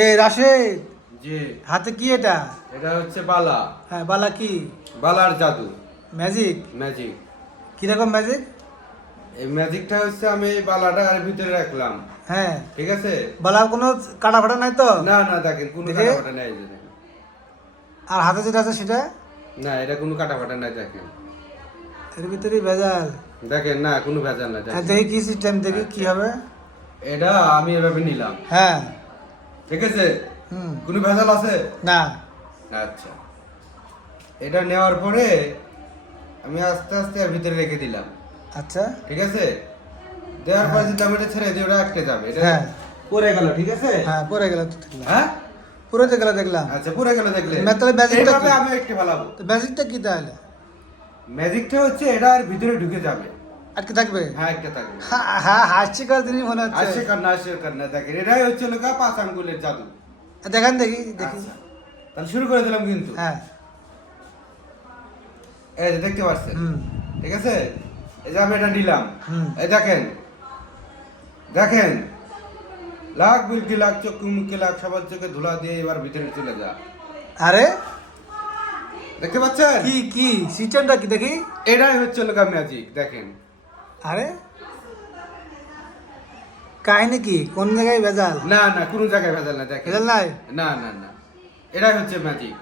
এ রাশেদ, জি। হাতে কি এটা? এটা হচ্ছে বালা। হ্যাঁ, বালা কি? বালার জাদু। ম্যাজিক? ম্যাজিক। কিরকম ম্যাজিক? এই ম্যাজিকটা হচ্ছে আমি এই বালাটা আর ভিতরে রাখলাম। হ্যাঁ, ঠিক আছে? বালার কোনো কাটা ফাটা নাই তো? না না, দেখেন কোনো দেখে? কাটা ফাটা নাই, এই যে দেখেন। আর হাতে যেটা আছে সেটা? না, এটা কোনো কাটা ফাটা নাই, দেখেন। এর ভিতরে ভেজাল। দেখেন, না কোনো ভেজাল নাই, হ্যাঁ, দেখেন। দেখি কি সিস্টেম, দেখি কি হবে। এটা আমি এভাবে নিলাম। হ্যাঁ। ঠিক আছে? হুম। কোনো ভেজাল আছে? না। আচ্ছা। এটা নেওয়ার পরে আমি আস্তে আস্তে এর ভিতরে রেখে দিলাম। আচ্ছা। ঠিক আছে? দেওয়ার পর যদি আমি এটা ছেড়ে দিই, ওটা আটকে যাবে। এটা হ্যাঁ। পড়ে গেল, ঠিক আছে? হ্যাঁ, পরে গেল তো দেখলাম। হ্যাঁ? পুরো তো গেল দেখলাম। আচ্ছা, পড়ে গেল দেখলে। তাহলে ম্যাজিকটা এইভাবে কি? আমি একটু ভালাবো। তো ম্যাজিকটা কি তাহলে? ম্যাজিকটা হচ্ছে এটা আর ভিতরে ঢুকে যাবে। আটকে থাকবে? হ্যাঁ, একটা থাকবে। হ্যাঁ হ্যাঁ, হাস্যকর জিনিস মনে হচ্ছে। আসে কান্না দেখেন, এটাই হচ্ছে লোকা 5 আঙ্গুলের জাদু। দেখান দেখি দেখি। আচ্ছা, তাহলে শুরু করে দিলাম কিন্তু। হ্যাঁ। এই যে দেখতে পাচ্ছেন। হুম। ঠিক আছে? এই যে আমি এটা নিলাম। হুম। এই দেখেন, দেখেন, লাখ বিলকি লাখ চক্ষু মুখে লাখ সবার চোখে ধুলা দিয়ে এবার ভিতরে চলে যা। আরে দেখতে পাচ্ছেন? কি কি সিস্টেমটা কি দেখি? এটাই হচ্ছে লোকা ম্যাজিক, দেখেন। আরে কাহিনী কি? কোন জায়গায় ভেজাল? না না, কোনো জায়গায় ভেজাল না, দেখেন। ভেজাল নাই? না না না, এটাই হচ্ছে ম্যাজিক।